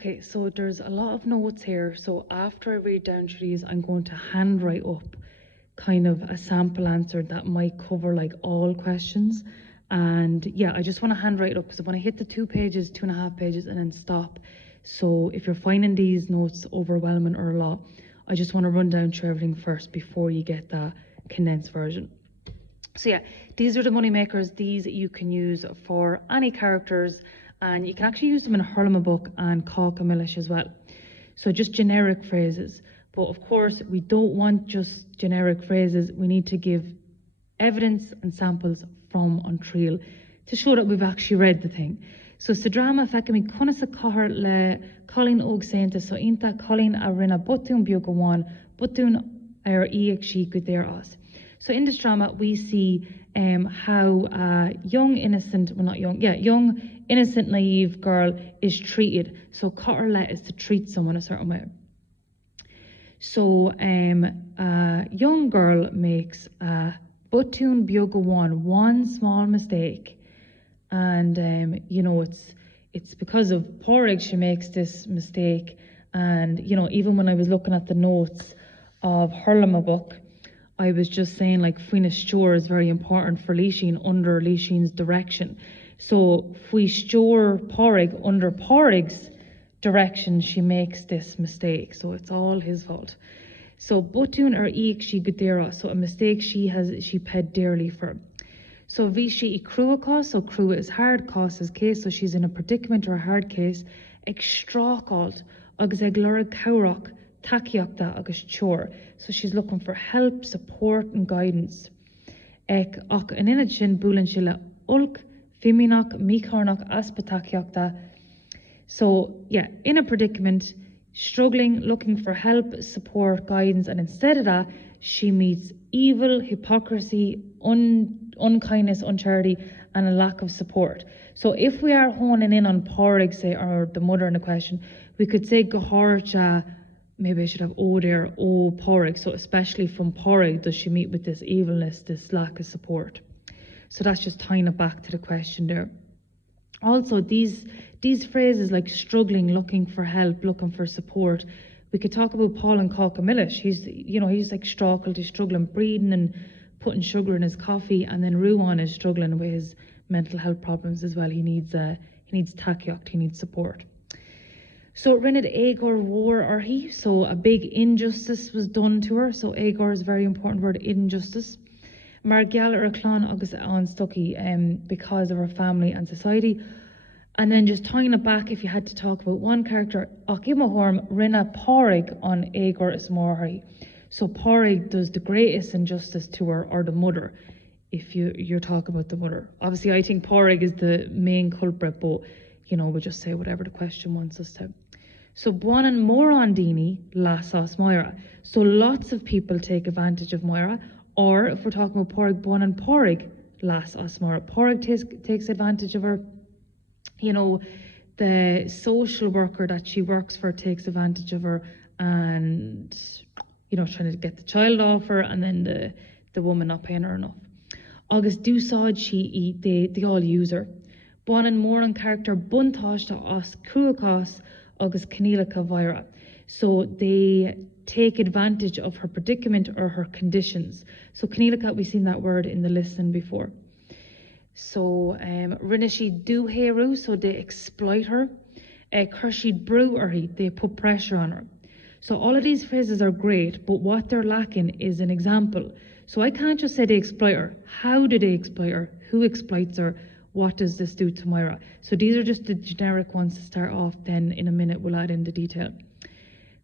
Okay, so there's a lot of notes here. So after I read down through these, I'm going to handwrite up kind of a sample answer that might cover like all questions. And yeah, I just want to handwrite it up because I want to hit the 2 pages, 2.5 pages, and then stop. So if you're finding these notes overwhelming or a lot, I just want to run down through everything first before you get that condensed version. So yeah, these are the money makers. These you can use for any characters, and you can actually use them in a Hurlema book and Calca Millish as well. So just generic phrases. But of course, we don't want just generic phrases. We need to give evidence and samples from on triail to show that we've actually read the thing. So sa drama fecami kunasa kahar le Colin og sainta so inta Colin a rina botun biogawan botun er iakshi good there us. So in this drama, we see how a young, innocent, well not young, yeah, young, innocent, naive girl is treated. So katarla is to treat someone a certain way. So a young girl makes a botun biogawan, one small mistake. And, you know, it's because of Porrig she makes this mistake. And, you know, even when I was looking at the notes of Hurlema book, I was just saying like Fuina Store is very important for Leishin under Leishin's direction. So Fui Store Porrig under Porrig's direction, she makes this mistake. So it's all his fault. So Butun or Eek she Gudera, so a mistake she paid dearly for. So Vishi Krua, so Krua is hard cause is case, so she's in a predicament or a hard case. Extra called Ogzeglora Kaurok. Takiakta agus chore. So she's looking for help, support and guidance. Ek ak an inachin bulan shila ulk fiminak mikarnak aspatakiakta. So yeah, in a predicament, struggling, looking for help, support, guidance, and instead of that, she meets evil, hypocrisy, unkindness, uncharity, and a lack of support. So if we are honing in on Porrig, say, or the mother in the question, we could say Gahorcha. Maybe I should have O there, O Porrig. So especially from Porrig, does she meet with this evilness, this lack of support? So that's just tying it back to the question there. Also, these phrases like struggling, looking for help, looking for support. We could talk about Paul and Calca Millish. He's like struggled, he's struggling breathing and putting sugar in his coffee. And then Ruan is struggling with his mental health problems as well. He needs takiacht, he needs support. So Rinid Agor war or he, so a big injustice was done to her. So Agor is a very important word, injustice. Margial or clan agus on Stucky because of her family and society. And then just tying it back, if you had to talk about one character, Akimahorm Rina Porrig on Agor is Morhari. So Porrig does the greatest injustice to her, or the mother, if you're talking about the mother. Obviously I think Porrig is the main culprit, but you know, we'll just say whatever the question wants us to. So Buanan Morandini Lasas Moira. So lots of people take advantage of Moira. Or if we're talking about Porrig, Buanan Porrig Lasas Moira. Porrig takes advantage of her. You know, the social worker that she works for takes advantage of her and, you know, trying to get the child off her, and then the woman not paying her enough. August Dusod, they all use her. Buanan Moran character buntáis to os Kuakos August Canilica Vira. So they take advantage of her predicament or her conditions. So Canilica, we've seen that word in the lesson before. So Rinishi do heru, so they exploit her. Kershid brew or they put pressure on her. So all of these phrases are great, but what they're lacking is an example. So I can't just say they exploit her. How do they exploit her? Who exploits her? What does this do to Moira? So these are just the generic ones to start off, then in a minute we'll add in the detail.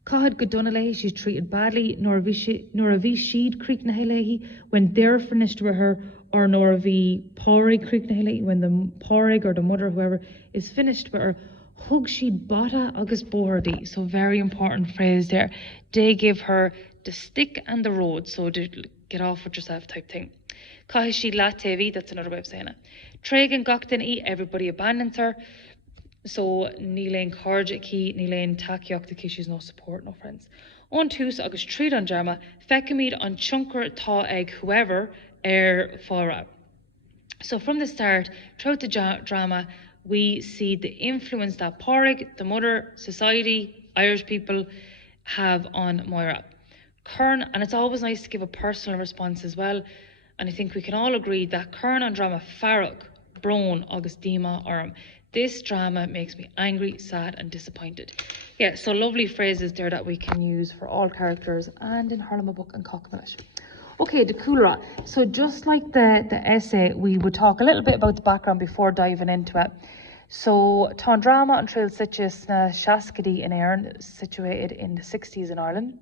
Cahad Godonalehi, she's treated badly, Noravi Sheed Creek Nahelehi, when they're finished with her, or Noravi Porrig Creek Nahelehi, when the Porrig or the mother, whoever, is finished with her. Hug Sheed Bata August Bohardi, so very important phrase there. They give her the stick and the road, so to get off with yourself type thing. Kahishi Latevi, that's another way of saying it. Tragan Gokten E, everybody abandons her. So Nilain Karjaki, Nilain Takiok, she's no support, no friends. On Tus August Treat on Jarma, Fekamid on Chunker Ta Egg, whoever, Fara. So from the start, throughout the drama, we see the influence that Pádraig, the mother, society, Irish people have on Moira. Kern, and it's always nice to give a personal response as well, and I think we can all agree that Kern on drama Farrag, Brone, August Dima, Orm. This drama makes me angry, sad and disappointed. Yeah, so lovely phrases there that we can use for all characters and in Harlem book and Cockmillish. Okay, the Coolra. So just like the essay, we would talk a little bit about the background before diving into it. So tá drama an triail sitges na Shaskady in Éireann, situated in the 60s in Ireland.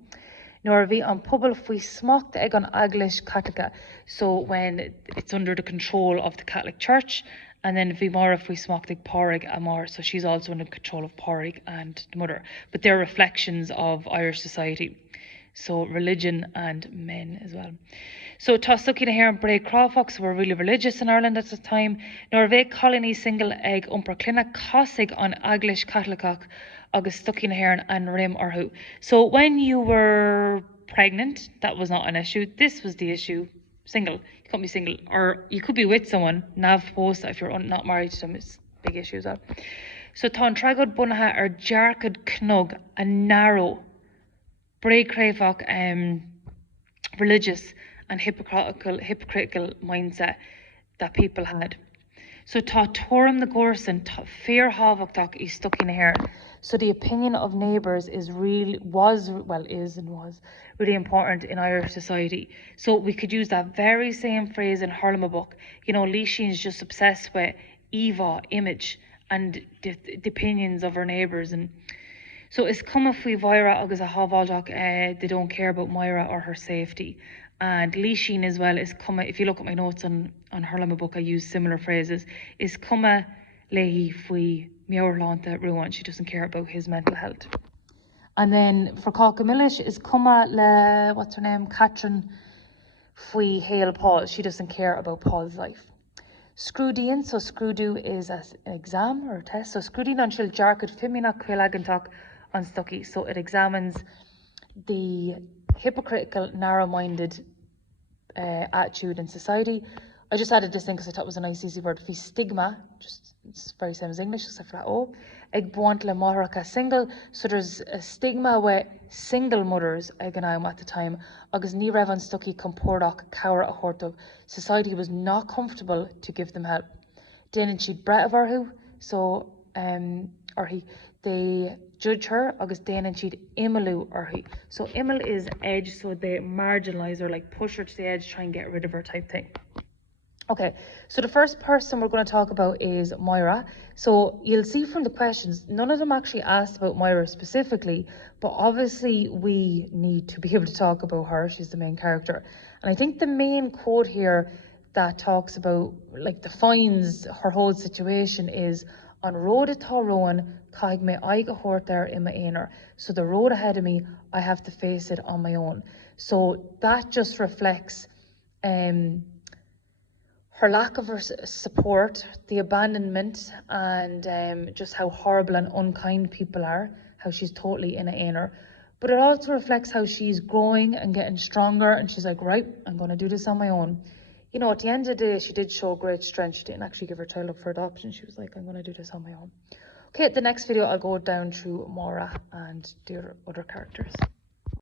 Nor bhí an pobl faoi smacht ag an Eagleish Catholica, so when it's under the control of the Catholic Church, and then bhí Máire faoi smacht ag Pádraig Amar, so she's also under control of Pádraig and the mother. But they're reflections of Irish society, so religion and men as well. So tá sucking here and Bray Crawfox were really religious in Ireland at the time. Nor bheith colony single ag umpar clina cosig on Eagleish Catholicach agus stucking here and rim orhu. So when you were pregnant, that was not an issue. This was the issue. Single. You can't be single. Or you could be with someone. Nav post if you're not married to them. It's big issues. So tá an tragod bunaha ar jarkad knug a narrow Bray Crawfoch religious and hypocritical mindset that people had. So tá Torum the Gorson, fear havachtak is stuck in here. So the opinion of neighbours is really was really important in Irish society. So we could use that very same phrase in Harlem book. You know, Leishin's just obsessed with Eva image and the opinions of her neighbours. And so it's come if we Moira agus a havaldak, they don't care about Moira or her safety. And Leishin as well is come, if you look at my notes on Harlem book, I use similar phrases, is come lehi fui miaurlanta ruan, she doesn't care about his mental health. And then for Cockmillish is come le, what's her name, Catherine fui hail Paul, she doesn't care about Paul's life. Screwdian, so Screwdo is an exam or a test. So Screwdian on shil jarkad fimina quilagantak on Stucky. So it examines the hypocritical, narrow-minded attitude in society. I just added this in because I thought it was a nice, easy word. Fi stigma, just it's very same as English, except for that O. Eg buant le maharaka single. So there's a stigma with single mothers ag an at the time. Agus ni revan Stucky compordach cowra a hortog. Society was not comfortable to give them help. Then she bret of arhu, so or he they judge her agus then she'd imalu or he. So imel is edge, so they marginalize her, like push her to the edge, try and get rid of her type thing. Okay, so the first person we're going to talk about is Moira. So you'll see from the questions, none of them actually asked about Moira specifically, but obviously we need to be able to talk about her. She's the main character. And I think the main quote here that talks about, like, defines her whole situation is, on road atá roan, caig me aige hort there in my einer. So the road ahead of me, I have to face it on my own. So that just reflects her lack of support, the abandonment, and just how horrible and unkind people are, how she's totally in a einer. But it also reflects how she's growing and getting stronger, and she's like, right, I'm going to do this on my own. You know, at the end of the day, she did show great strength. She didn't actually give her child up for adoption. She was like, I'm going to do this on my own. Okay, the next video, I'll go down through Maura and the other characters.